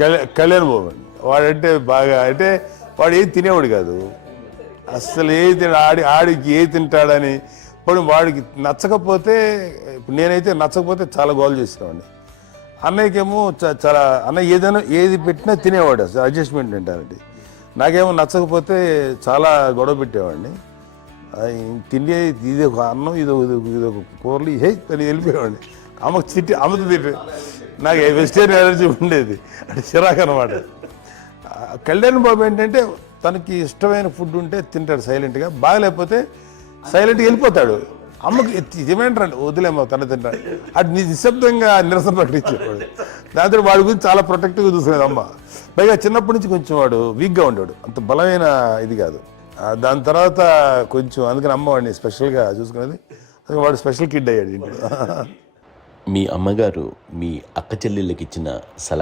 కళ్యాణ్ బాబు అండి. వాడంటే బాగా అంటే వాడు ఏది తినేవాడు కాదు అస్సలు. ఏది ఆడికి ఏది తింటాడని ఇప్పుడు వాడికి నచ్చకపోతే, ఇప్పుడు నేనైతే నచ్చకపోతే చాలా గోల్ చేసేవాడిని. అన్నయ్యకేమో చాలా అన్నయ్య ఏదైనా ఏది పెట్టినా తినేవాడు, అసలు అడ్జస్ట్మెంట్ మెంటాలిటీ. నాకేమో నచ్చకపోతే చాలా గొడవ పెట్టేవాడిని. తిండి ఇది ఒక అన్నం ఇది ఒక కూరలు అని వెళ్ళిపోయేవాడిని. అమ్మకు అమ్మతో తిట్టి నాకు వెజిటేరియన్ ఎలర్జీ ఉండేది, అంటే చిరాకు అనమాట. కళ్యాణ్ బాబు ఏంటంటే తనకి ఇష్టమైన ఫుడ్ ఉంటే తింటాడు సైలెంట్గా, బాగలేకపోతే సైలెంట్గా వెళ్ళిపోతాడు. అమ్మకి ఏమంటారండి వదిలేమో తన తింటాడు, అటు నిశ్శబ్దంగా నిరసన ప్రకటించేవాడు. దాంతో వాడి గురించి చాలా ప్రొటెక్టివ్గా చూసుకునేది అమ్మ. పైగా చిన్నప్పటి నుంచి కొంచెం వాడు వీక్గా ఉండేవాడు, అంత బలమైన ఇది కాదు. దాని తర్వాత కొంచెం అందుకని అమ్మ వాడిని స్పెషల్గా చూసుకునేది. వాడు స్పెషల్ కిడ్ అయ్యాడు ఇంట్లో. మీ అమ్మగారు మీ అక్క చెల్లెళ్ళకి ఇచ్చిన సలహా